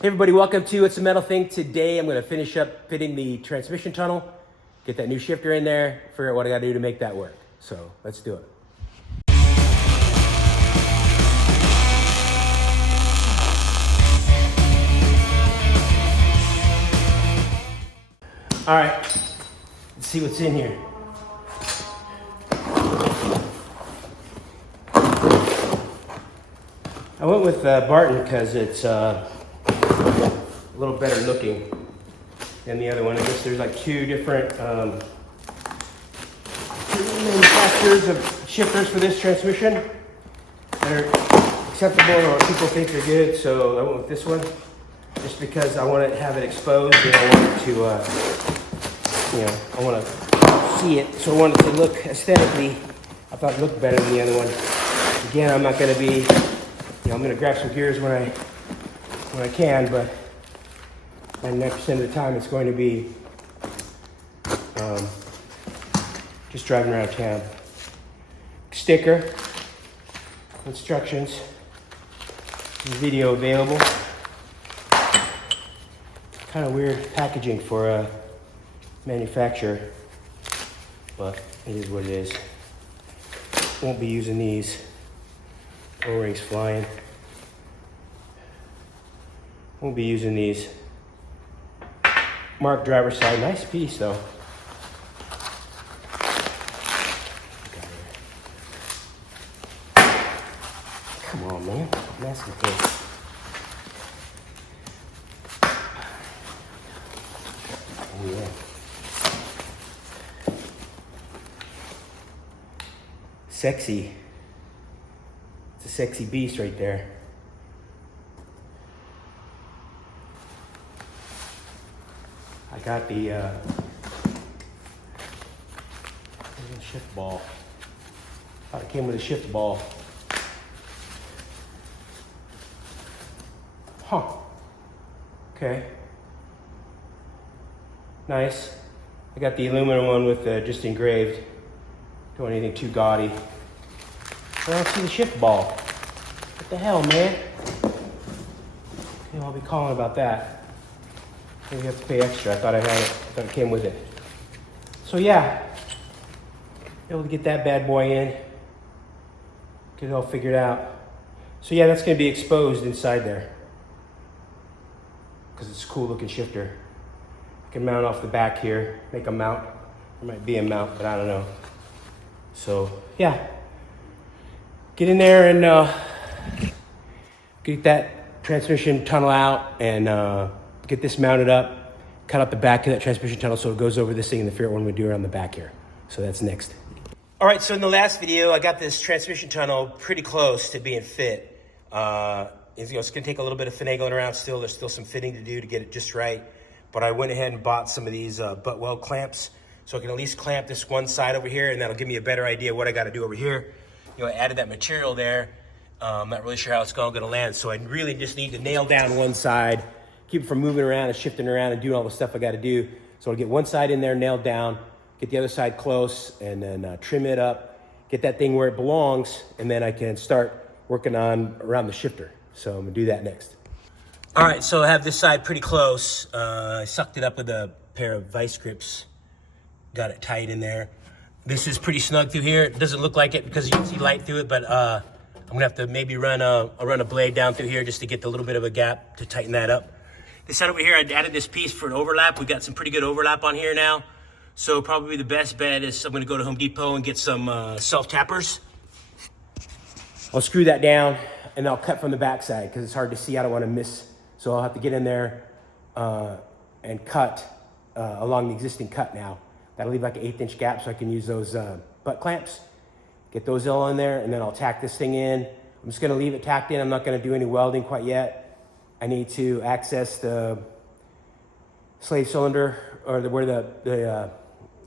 Hey everybody, welcome to It's a Metal Thing. Today I'm going to finish up fitting the transmission tunnel, get that new shifter in there, figure out what I got to do to make that work. So let's do it. All right, let's see what's in here. I went with Barton because it's a little better looking than the other one. I guess there's like two different manufacturers of shifters for this transmission that are acceptable or people think they're good. So I went with this one just because I want to have it exposed and I want it to, I want to see it. So I wanted to look aesthetically. I thought it looked better than the other one. Again, I'm not going to be, I'm going to grab some gears when I can, but 99% of the time it's going to be just driving around town. Sticker, instructions, video available. Kind of weird packaging for a manufacturer, but it is what it is. Won't be using these. O-rings flying. Won't be using these. Marked driver's side, nice piece though. Come on, man, mess with this. Oh yeah. Sexy. It's a sexy beast right there. I got the shift ball. Thought it came with a shift ball. Huh. Okay. Nice. I got the aluminum one with just engraved. Don't want anything too gaudy. I don't see the shift ball. What the hell, man? Okay, I'll be calling about that. Maybe you have to pay extra. I thought I had it. I thought it came with it. So yeah, able to get that bad boy in. Get it all figured out. So yeah, that's gonna be exposed inside there because it's a cool looking shifter. I can mount off the back here, make a mount. There might be a mount, but I don't know. So yeah, get in there and get that transmission tunnel out and get this mounted up, cut out the back of that transmission tunnel so it goes over this thing and figure out what I'm gonna do around the back here. So that's next. All right, so in the last video, I got this transmission tunnel pretty close to being fit. It's gonna take a little bit of finagling around still. There's still some fitting to do to get it just right. But I went ahead and bought some of these butt weld clamps so I can at least clamp this one side over here, and that'll give me a better idea what I gotta do over here. I added that material there. I'm not really sure how it's gonna land, so I really just need to nail down one side, keep it from moving around and shifting around and doing all the stuff I gotta do. So I'll get one side in there nailed down, get the other side close, and then trim it up, get that thing where it belongs, and then I can start working on around the shifter. So I'm gonna do that next. All right, so I have this side pretty close. I sucked it up with a pair of vice grips, got it tight in there. This is pretty snug through here. It doesn't look like it because you can see light through it, but I'm gonna have to maybe run a blade down through here just to get a little bit of a gap to tighten that up. This side over here, I added this piece for an overlap. We got some pretty good overlap on here now. So probably the best bet is I'm gonna go to Home Depot and get some self-tappers. I'll screw that down and I'll cut from the backside because it's hard to see. I don't wanna miss. So I'll have to get in there and cut along the existing cut now. That'll leave like an 1/8 inch gap so I can use those butt clamps. Get those all in there and then I'll tack this thing in. I'm just gonna leave it tacked in. I'm not gonna do any welding quite yet. I need to access the slave cylinder or where the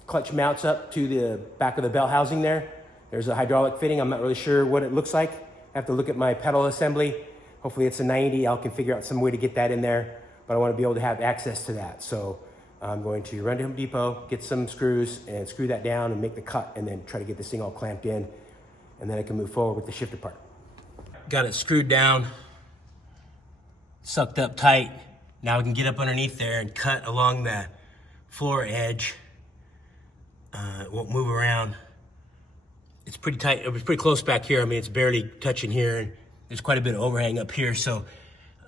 clutch mounts up to the back of the bell housing there. There's a hydraulic fitting. I'm not really sure what it looks like. I have to look at my pedal assembly. Hopefully it's a 90. I can figure out some way to get that in there, but I want to be able to have access to that. So I'm going to run to Home Depot, get some screws and screw that down and make the cut and then try to get this thing all clamped in. And then I can move forward with the shifter part. Got it screwed down. sucked up tight. Now we can get up underneath there and cut along the floor edge. It won't move around. It's pretty tight. It was pretty close back here. I mean, it's barely touching here, and there's quite a bit of overhang up here. So,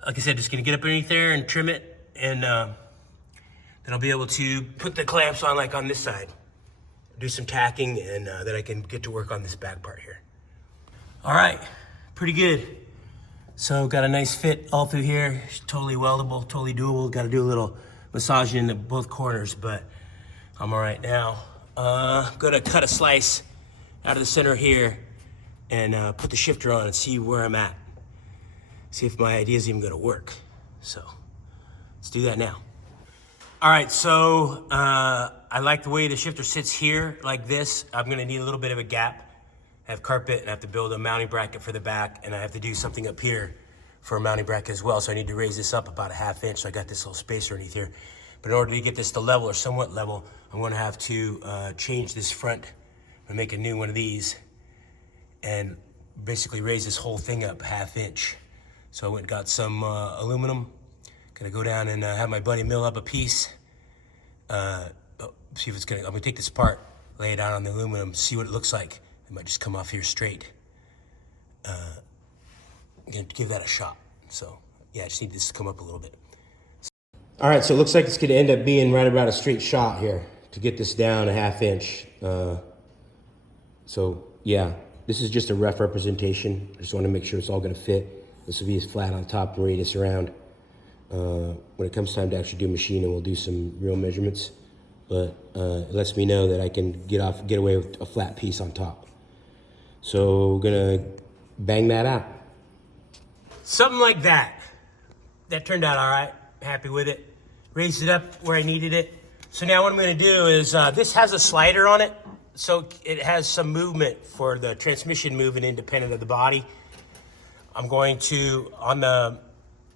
like I said, just gonna get up underneath there and trim it, and then I'll be able to put the clamps on like on this side, do some tacking, and then I can get to work on this back part here. All right, pretty good. So got a nice fit all through here. It's totally weldable, totally doable. Got to do a little massaging in both corners, but I'm all right now. I'm gonna cut a slice out of the center here and put the shifter on and see where I'm at. See if my idea is even gonna work. So let's do that now. All right, so I like the way the shifter sits here like this. I'm gonna need a little bit of a gap. I have carpet and I have to build a mounting bracket for the back, and I have to do something up here for a mounting bracket as well. So I need to raise this up about a 1/2 inch. So I got this little space underneath here. But in order to get this to level or somewhat level, I'm gonna have to change this front and make a new one of these and basically raise this whole thing up 1/2 inch. So I went and got some aluminum. Gonna go down and have my buddy mill up a piece. See if it's I'm gonna take this apart, lay it out on the aluminum, see what it looks like. It might just come off here straight. I'm gonna give that a shot. So yeah, I just need this to come up a little bit. All right, so it looks like it's gonna end up being right about a straight shot here to get this down a 1/2 inch. So yeah, this is just a rough representation. I just wanna make sure it's all gonna fit. This will be as flat on top and radius around. When it comes time to actually do machining, we'll do some real measurements. But it lets me know that I can get away with a flat piece on top. So we're gonna bang that out. Something like that. That turned out all right. Happy with it. Raised it up where I needed it. So now what I'm gonna do is, this has a slider on it, so it has some movement for the transmission moving independent of the body. I'm going to, on the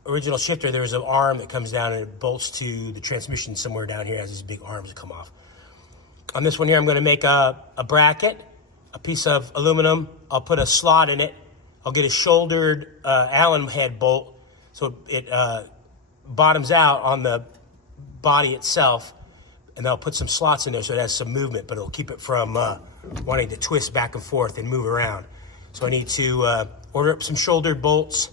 original shifter, there's an arm that comes down and it bolts to the transmission somewhere down here. It has these big arms that come off. On this one here, I'm gonna make a bracket, a piece of aluminum. I'll put a slot in it. I'll get a shouldered Allen head bolt so it bottoms out on the body itself, and then I'll put some slots in there so it has some movement, but it'll keep it from wanting to twist back and forth and move around. So I need to order up some shouldered bolts.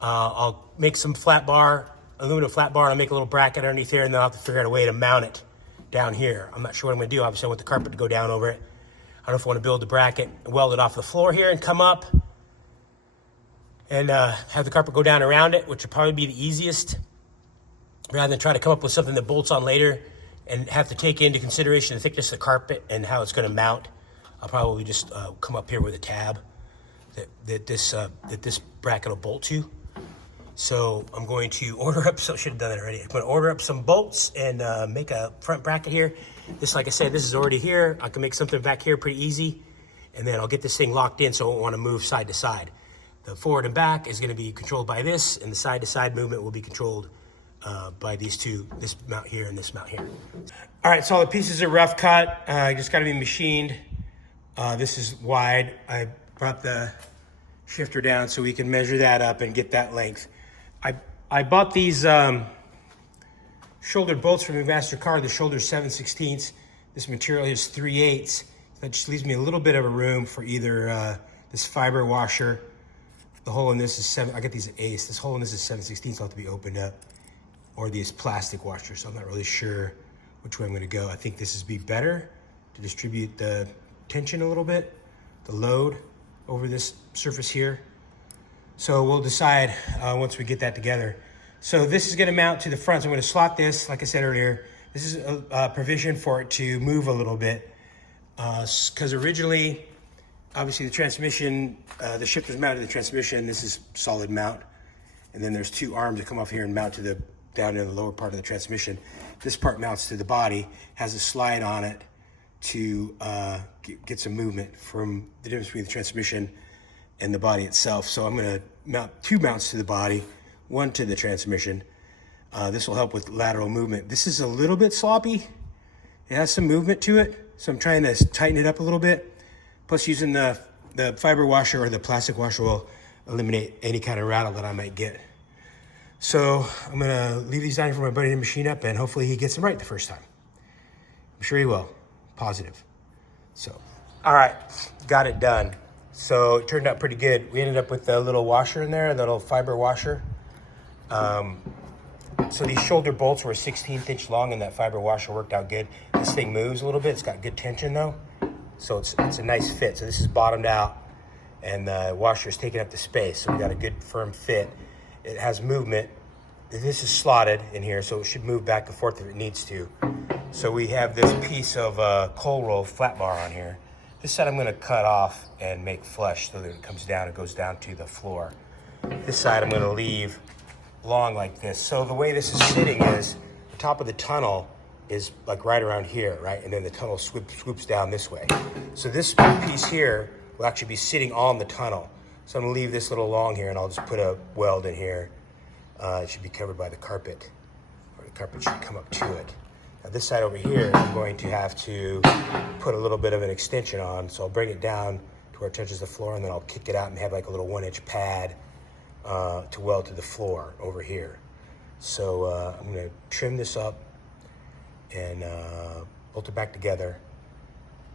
I'll make some aluminum flat bar, and I'll make a little bracket underneath here, and then I'll have to figure out a way to mount it down here. I'm not sure what I'm gonna do. Obviously I want the carpet to go down over it. I don't know if I want to build the bracket, weld it off the floor here and come up and have the carpet go down around it, which would probably be the easiest, rather than try to come up with something that bolts on later and have to take into consideration the thickness of the carpet and how it's going to mount. I'll probably just come up here with a tab that this bracket will bolt to. So I'm going to order up, should have done that already. I'm going to order up some bolts and make a front bracket here. This, like I said, this is already here. I can make something back here pretty easy. And then I'll get this thing locked in so it won't want to move side to side. The forward and back is going to be controlled by this, and the side to side movement will be controlled by these two, this mount here and this mount here. All right, so all the pieces are rough cut. Just got to be machined. This is wide. I brought the shifter down so we can measure that up and get that length. I bought these shouldered bolts from MasterCard. The shoulder's 7/16. This material is 3/8. That just leaves me a little bit of a room for either this fiber washer. The hole in this is 7. I got these at Ace. This hole in this is 7/16. So I'll have to be opened up, or these plastic washers. So I'm not really sure which way I'm going to go. I think this would be better to distribute the tension a little bit, the load over this surface here. So we'll decide once we get that together. So this is going to mount to the front. So I'm going to slot this, like I said earlier. This is a provision for it to move a little bit. Because originally, obviously the transmission, the shifter's mounted to the transmission. This is solid mount. And then there's two arms that come off here and mount to down in the lower part of the transmission. This part mounts to the body, has a slide on it to get some movement from the difference between the transmission and the body itself. So I'm gonna mount two mounts to the body, one to the transmission. This will help with lateral movement. This is a little bit sloppy. It has some movement to it, so I'm trying to tighten it up a little bit. Plus using the fiber washer or the plastic washer will eliminate any kind of rattle that I might get. So I'm gonna leave these down here for my buddy to machine up, and hopefully he gets them right the first time. I'm sure he will, positive. So, all right, got it done. So it turned out pretty good. We ended up with a little washer in there, a little fiber washer. So these shoulder bolts were 1/16 inch long, and that fiber washer worked out good. This thing moves a little bit. It's got good tension though. So it's a nice fit. So this is bottomed out, and the washer is taking up the space. So we got a good firm fit. It has movement. This is slotted in here, so it should move back and forth if it needs to. So we have this piece of coal roll flat bar on here. This side I'm gonna cut off and make flush so that it comes down, it goes down to the floor. This side I'm gonna leave long like this. So the way this is sitting is, the top of the tunnel is like right around here, right? And then the tunnel swoops down this way. So this piece here will actually be sitting on the tunnel. So I'm gonna leave this little long here, and I'll just put a weld in here. It should be covered by the carpet, or the carpet should come up to it. Now this side over here, I'm going to have to put a little bit of an extension on. So I'll bring it down to where it touches the floor, and then I'll kick it out and have like a little 1-inch pad to weld to the floor over here. So I'm gonna trim this up and bolt it back together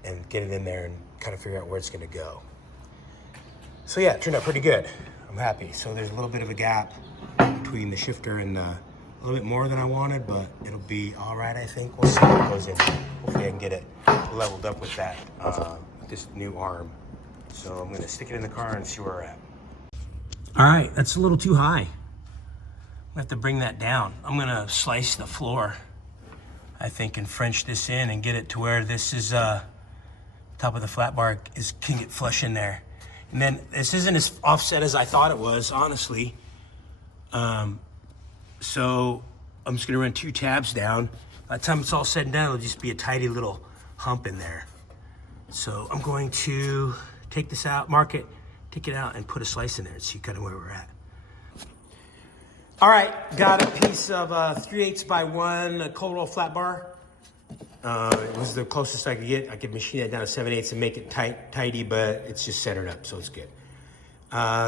and get it in there and kind of figure out where it's gonna go. So yeah, it turned out pretty good. I'm happy. So there's a little bit of a gap between the shifter and a little bit more than I wanted, but it'll be all right, I think. We'll see what goes in. Hopefully I can get it leveled up with that, with this new arm. So I'm gonna stick it in the car and see where we're at. All right, that's a little too high. I have to bring that down. I'm gonna slice the floor, I think, and French this in and get it to where this is, top of the flat bar can get flush in there. And then this isn't as offset as I thought it was, honestly. So I'm just gonna run 2 tabs down. By the time it's all said and done, it'll just be a tidy little hump in there. So I'm going to take this out, mark it, take it out, and put a slice in there and see kind of where we're at. All right, got a piece of 3/8 by 1 cold roll flat bar. It was the closest I could get. I could machine it down to 7/8 and make it tidy, but it's just centered up, so it's good.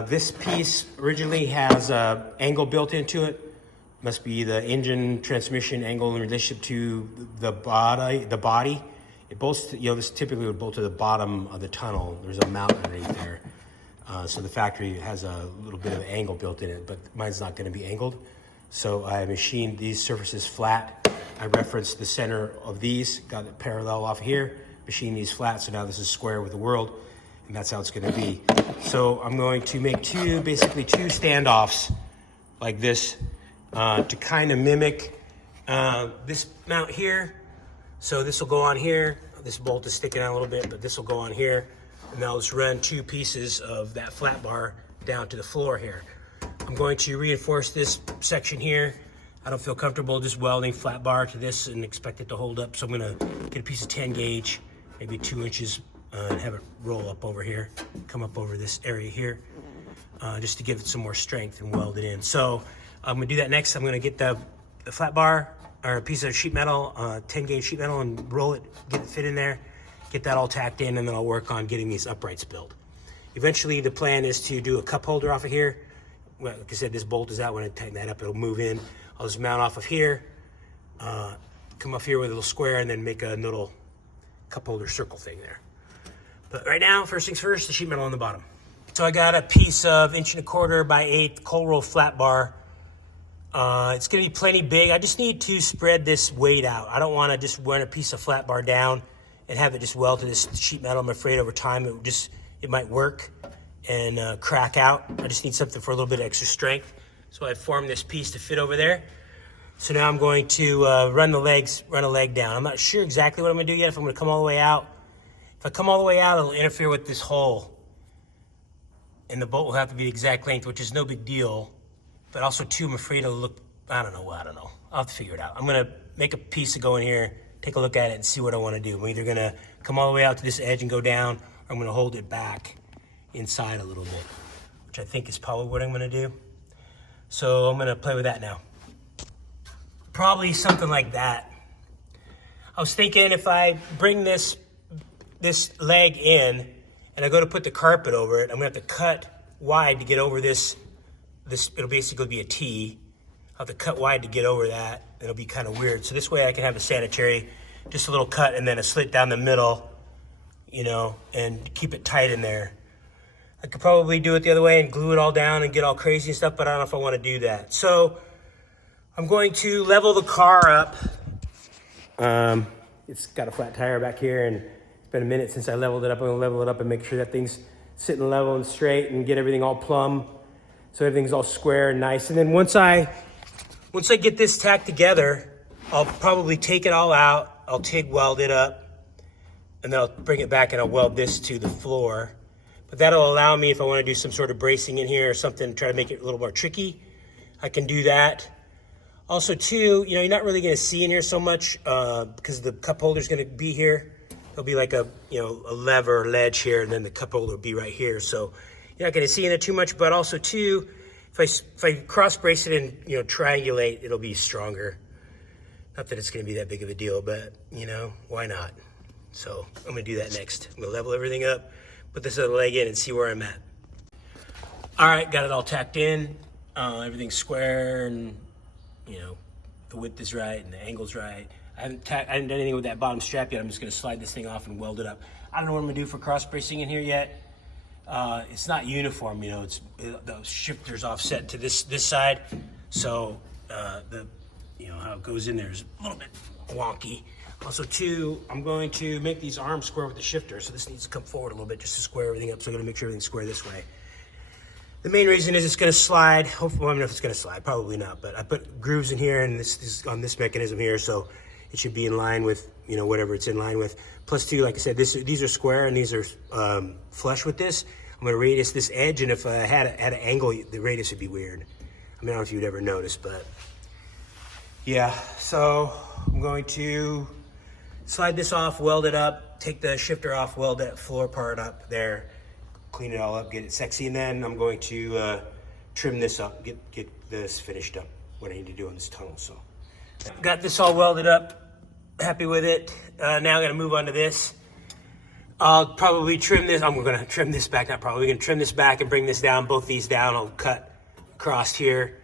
This piece originally has angle built into it. Must be the engine transmission angle in relationship to the body. It bolts, this typically would bolt to the bottom of the tunnel. There's a mount underneath there. So the factory has a little bit of angle built in it, but mine's not gonna be angled. So I machined these surfaces flat. I referenced the center of these, got it parallel off here, machined these flat, so now this is square with the world, and that's how it's gonna be. So I'm going to make basically two standoffs like this to kind of mimic this mount here. So this will go on here. This bolt is sticking out a little bit, but this will go on here. And I'll just run 2 pieces of that flat bar down to the floor here. I'm going to reinforce this section here. I don't feel comfortable just welding flat bar to this and expect it to hold up. So I'm gonna get a piece of 10 gauge, maybe 2 inches, and have it roll up over here, come up over this area here, just to give it some more strength and weld it in. So I'm gonna do that next. I'm gonna get the flat bar, or a piece of sheet metal, 10 gauge sheet metal, and roll it, get it fit in there, get that all tacked in, and then I'll work on getting these uprights built. Eventually the plan is to do a cup holder off of here. Well, like I said, this bolt is out. When I tighten that up, it'll move in. I'll just mount off of here, come up here with a little square, and then make a little cup holder circle thing there. But right now, first things first, the sheet metal on the bottom. So I got a piece of 1¼ by 8 cold roll flat bar. It's gonna be plenty big. I just need to spread this weight out. I don't wanna just run a piece of flat bar down and have it just weld to this sheet metal. I'm afraid over time it might work and crack out. I just need something for a little bit of extra strength. So I formed this piece to fit over there. So now I'm going to run a leg down. I'm not sure exactly what I'm gonna do yet, if I'm gonna come all the way out. If I come all the way out, it'll interfere with this hole. And the bolt will have to be the exact length, which is no big deal. But also too, I'm afraid it'll look, I don't know. I'll have to figure it out. I'm gonna make a piece to go in here, take a look at it and see what I wanna do. I'm either gonna come all the way out to this edge and go down, or I'm gonna hold it back inside a little bit, which I think is probably what I'm gonna do. So I'm gonna play with that now. Probably something like that. I was thinking if I bring this leg in and I go to put the carpet over it, I'm gonna have to cut wide to get over this. It'll basically be a T, I'll have to cut wide to get over that. It'll be kind of weird. So this way I can have a sanitary, just a little cut and then a slit down the middle, you know, and keep it tight in there. I could probably do it the other way and glue it all down and get all crazy and stuff, but I don't know if I want to do that. So I'm going to level the car up. It's got a flat tire back here, and it's been a minute since I leveled it up. I'm gonna level it up and make sure that thing's sitting level and straight and get everything all plumb, so everything's all square and nice. And then once I get this tacked together, I'll probably take it all out. I'll TIG weld it up, and then I'll bring it back and I'll weld this to the floor. But that'll allow me, if I want to do some sort of bracing in here or something, try to make it a little more tricky, I can do that. Also too, you know, you're not really going to see in here so much because the cup holder is going to be here. There'll be like a, you know, a lever or ledge here, and then the cup holder will be right here. So you're not going to see in it too much, but also too, if I cross brace it and, you know, triangulate, it'll be stronger. Not that it's going to be that big of a deal, but, you know, why not? So I'm going to do that next. I'm going to level everything up, put this other leg in, and see where I'm at. All right, got it all tacked in. Everything's square, and, you know, the width is right and the angle's right. I haven't done anything with that bottom strap yet. I'm just going to slide this thing off and weld it up. I don't know what I'm going to do for cross bracing in here yet. It's not uniform, you know. The shifter's offset to this side, so you know how it goes in there is a little bit wonky. Also, too, I'm going to make these arms square with the shifter, so this needs to come forward a little bit just to square everything up. So I'm going to make sure everything's square this way. The main reason is it's going to slide. Hopefully, well, I don't know if it's going to slide, probably not. But I put grooves in here, and this is on this mechanism here, so it should be in line with, you know, whatever it's in line with. Plus, too, like I said, these are square and these are flush with this. I'm going to radius this edge, and if I had an angle, the radius would be weird. I mean, I don't know if you'd ever notice, but yeah. So I'm going to slide this off, weld it up, take the shifter off, weld that floor part up there, clean it all up, get it sexy, and then I'm going to trim this up, get this finished up, what I need to do on this tunnel. So got this all welded up, happy with it. Now I'm gonna move on to this. I'll probably trim this. I'm gonna trim this back, not probably, we're gonna trim this back and bring this down, both these down. I'll cut across here.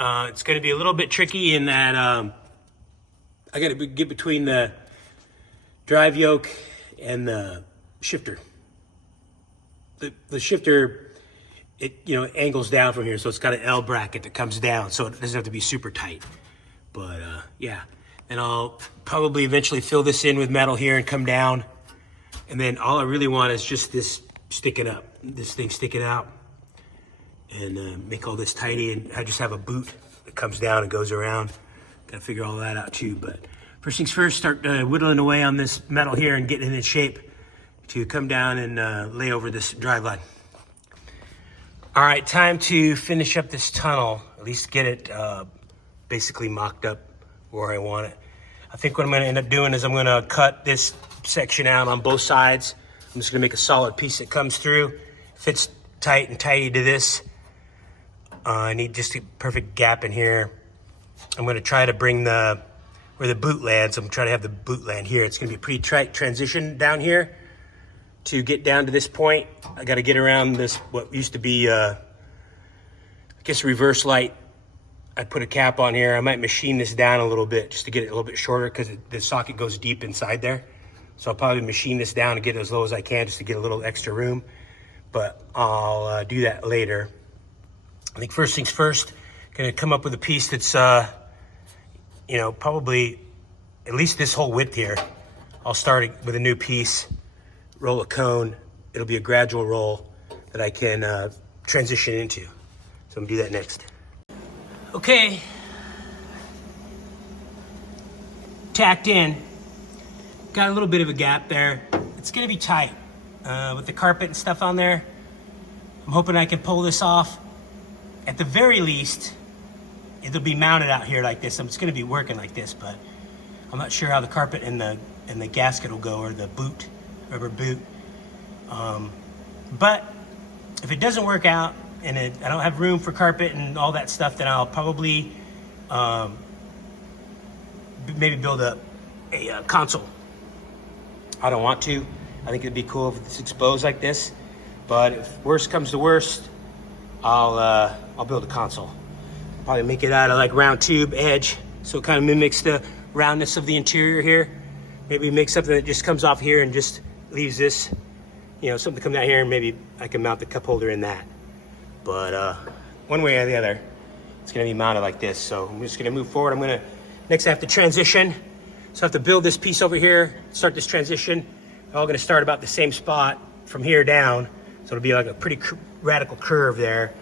It's gonna be a little bit tricky in that I gotta get between the drive yoke and the shifter. The shifter, it, you know, angles down from here, so it's got an L bracket that comes down, so it doesn't have to be super tight. But yeah, and I'll probably eventually fill this in with metal here and come down, and then all I really want is just this sticking up, this thing sticking out, and make all this tidy. And I just have a boot that comes down and goes around. Gotta figure all that out too. But first things first, start whittling away on this metal here and getting it in shape to come down and lay over this drive line. All right, time to finish up this tunnel, at least get it basically mocked up where I want it. I think what I'm gonna end up doing is I'm gonna cut this section out on both sides. I'm just gonna make a solid piece that comes through, fits tight and tidy to this. I need just a perfect gap in here. I'm gonna try to bring where the boot lands, I'm gonna try to have the boot land here. It's gonna be a pretty tight transition down here. To get down to this point, I gotta get around this, what used to be, I guess, reverse light. I put a cap on here. I might machine this down a little bit just to get it a little bit shorter because the socket goes deep inside there. So I'll probably machine this down and get it as low as I can just to get a little extra room. But I'll do that later. I think first things first, gonna come up with a piece that's, you know, probably at least this whole width here. I'll start with a new piece. Roll a cone. It'll be a gradual roll that I can transition into. So I'm gonna do that next. Okay. Tacked in. Got a little bit of a gap there. It's gonna be tight with the carpet and stuff on there. I'm hoping I can pull this off. At the very least, it'll be mounted out here like this. I'm just gonna be working like this, but I'm not sure how the carpet and the gasket will go, or the boot. Rubber boot. But if it doesn't work out and I don't have room for carpet and all that stuff, then I'll probably maybe build a console. I don't want to. I think it'd be cool if it's exposed like this. But if worst comes to worst, I'll build a console. Probably make it out of like round tube edge, so it kind of mimics the roundness of the interior here. Maybe make something that just comes off here and just leaves this, you know, something come down here, and maybe I can mount the cup holder in that. But one way or the other, it's gonna be mounted like this. So I'm just gonna move forward. Next I have to transition. So I have to build this piece over here, start this transition. They're all gonna start about the same spot from here down. So it'll be like a pretty radical curve there.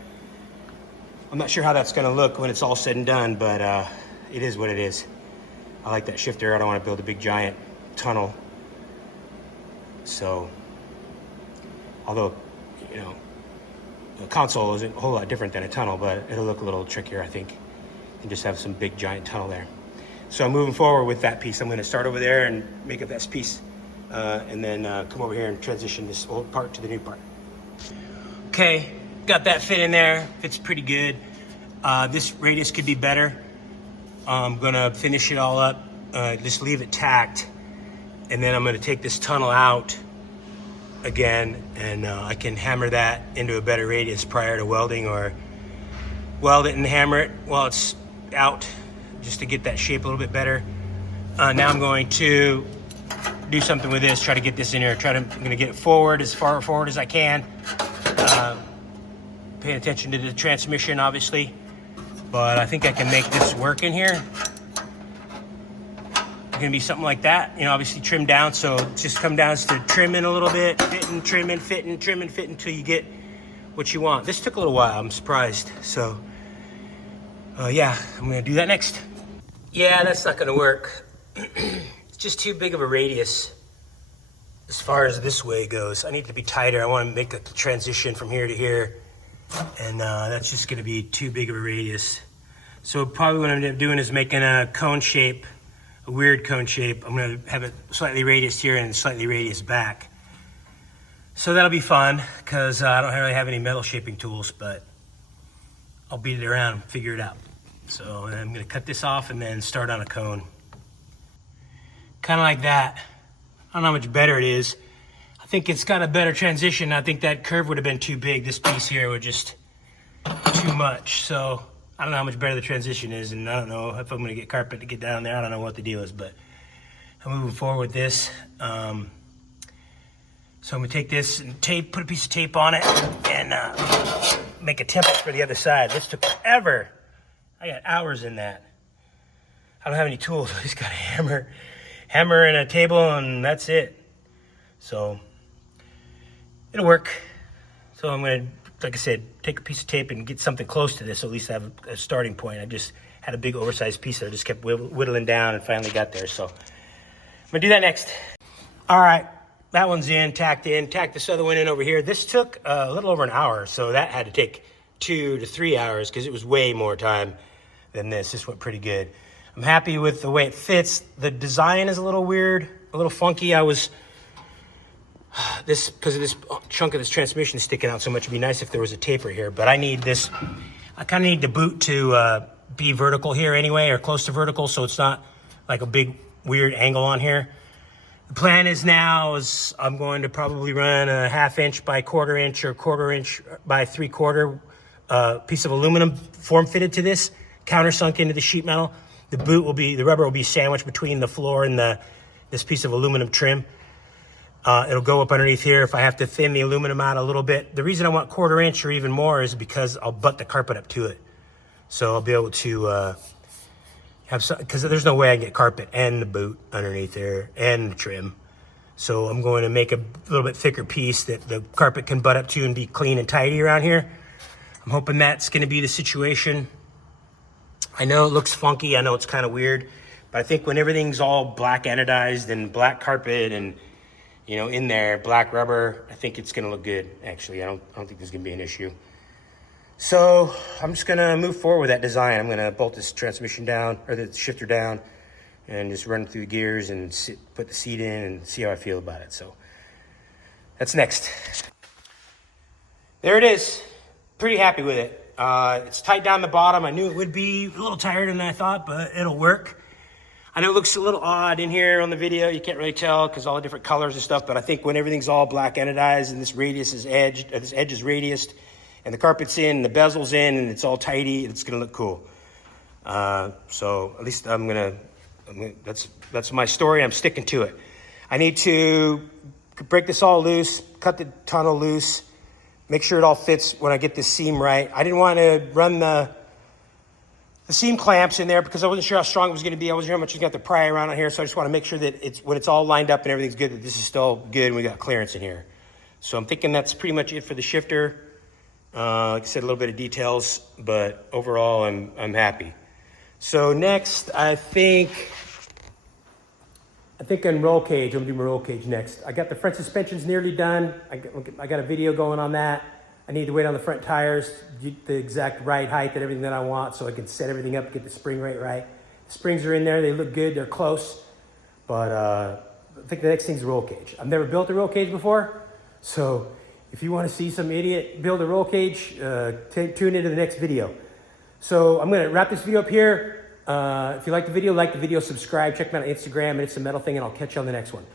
I'm not sure how that's gonna look when it's all said and done, but it is what it is. I like that shifter. I don't wanna build a big giant tunnel. So, although, you know, the console isn't a whole lot different than a tunnel, but it'll look a little trickier, I think. You can just have some big giant tunnel there. So I'm moving forward with that piece. I'm gonna start over there and make up that piece, and then come over here and transition this old part to the new part. Okay, got that fit in there. Fits pretty good. This radius could be better. I'm gonna finish it all up, just leave it tacked, and then I'm gonna take this tunnel out again, and I can hammer that into a better radius prior to welding, or weld it and hammer it while it's out, just to get that shape a little bit better. Now I'm going to do something with this, try to get this in here, I'm gonna get it forward, as far forward as I can. Paying attention to the transmission, obviously, but I think I can make this work in here. It's gonna be something like that, you know, obviously trimmed down, so just come down to trimming a little bit, fitting, trimming, fitting, trimming, fitting, until you get what you want. This took a little while, I'm surprised. So, yeah, I'm gonna do that next. Yeah, that's not gonna work. It's just too big of a radius as far as this way goes. I need to be tighter. I wanna make a transition from here to here, and that's just gonna be too big of a radius. So probably what I'm gonna be doing is making a cone shape, a weird cone shape. I'm gonna have it slightly radiused here and slightly radiused back. So that'll be fun, because I don't really have any metal shaping tools, but I'll beat it around and figure it out. So I'm gonna cut this off and then start on a cone. Kind of like that. I don't know how much better it is. I think it's got a better transition. I think that curve would have been too big. This piece here would just too much. So I don't know how much better the transition is, and I don't know if I'm gonna get carpet to get down there. I don't know what the deal is, but I'm moving forward with this. So I'm gonna take this and put a piece of tape on it, and make a template for the other side. This took forever. I got hours in that. I don't have any tools. I just got a hammer and a table, and that's it. So it'll work. So I'm gonna, like I said, take a piece of tape and get something close to this, so at least I have a starting point. I just had a big oversized piece that I just kept whittling down and finally got there. So I'm gonna do that next. All right, that one's in, tacked this other one in over here. This took a little over an hour, so that had to take 2 to 3 hours, because it was way more time than this. This went pretty good. I'm happy with the way it fits. The design is a little weird, a little funky. Because of this chunk of this transmission sticking out so much, it'd be nice if there was a taper here, but I need this. I kind of need the boot to be vertical here anyway, or close to vertical, so it's not like a big weird angle on here. The plan is I'm going to probably run a 1/2 inch by 1/4 inch or 1/4 inch by 3/4 piece of aluminum form fitted to this, countersunk into the sheet metal. The rubber will be sandwiched between the floor and this piece of aluminum trim. It'll go up underneath here if I have to thin the aluminum out a little bit. The reason I want 1/4 inch or even more is because I'll butt the carpet up to it. So I'll be able to have some, because there's no way I can get carpet and the boot underneath there and the trim. So I'm going to make a little bit thicker piece that the carpet can butt up to and be clean and tidy around here. I'm hoping that's gonna be the situation. I know it looks funky, I know it's kind of weird, but I think when everything's all black anodized and black carpet and, you know, in there, black rubber, I think it's gonna look good, actually. I don't think there's gonna be an issue. So I'm just gonna move forward with that design. I'm gonna bolt this transmission down, or the shifter down, and just run through the gears and put the seat in and see how I feel about it. So that's next. There it is. Pretty happy with it. It's tight down the bottom. I knew it would be a little tighter than I thought, but it'll work. I know it looks a little odd in here on the video. You can't really tell because all the different colors and stuff, but I think when everything's all black anodized and this radius is edged, this edge is radiused, and the carpet's in, and the bezel's in, and it's all tidy, it's gonna look cool. So at least that's my story. I'm sticking to it. I need to break this all loose, cut the tunnel loose, make sure it all fits when I get this seam right. I didn't want to run the seam clamps in there because I wasn't sure how strong it was going to be. I wasn't sure how much you got to pry around on here. So I just want to make sure that when it's all lined up and everything's good, that this is still good and we got clearance in here. So I'm thinking that's pretty much it for the shifter. Like I said, a little bit of details, but overall I'm happy. So next, I think on roll cage, I'm gonna do my roll cage next. I got the front suspensions nearly done. I got a video going on that. I need to wait on the front tires, get the exact right height and everything that I want so I can set everything up, get the spring rate right. The springs are in there, they look good, they're close. But I think the next thing's roll cage. I've never built a roll cage before, so if you want to see some idiot build a roll cage, tune into the next video. So I'm gonna wrap this video up here. If you like the video, subscribe, check me out on Instagram, and It's a Metal Thing, and I'll catch you on the next one.